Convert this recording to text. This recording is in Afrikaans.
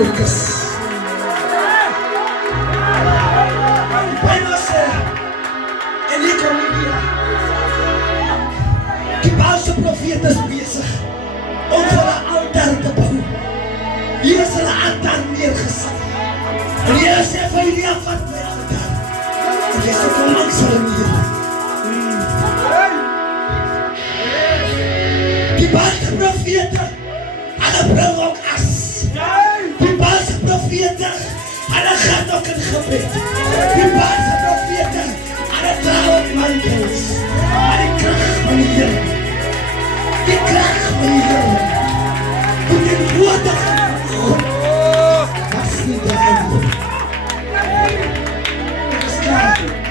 fokus. Bijbel sê in Nehemia, die Baalse profete is besig om vir 'n altaar te bou. Hier is 'n altaar neergesit. En die Here sê vir die afvat my altaar. En jy sit langs hulle neer. Die Baalse profete, hulle bring ook as. Die Baalse profete, hulle gaan ook in gebed. Die Baalse profete, hulle dra ook mantels. Maar die krag van die Here, die krag van die Here, die teenwoordigheid van God, was nie te einde. Is klaar.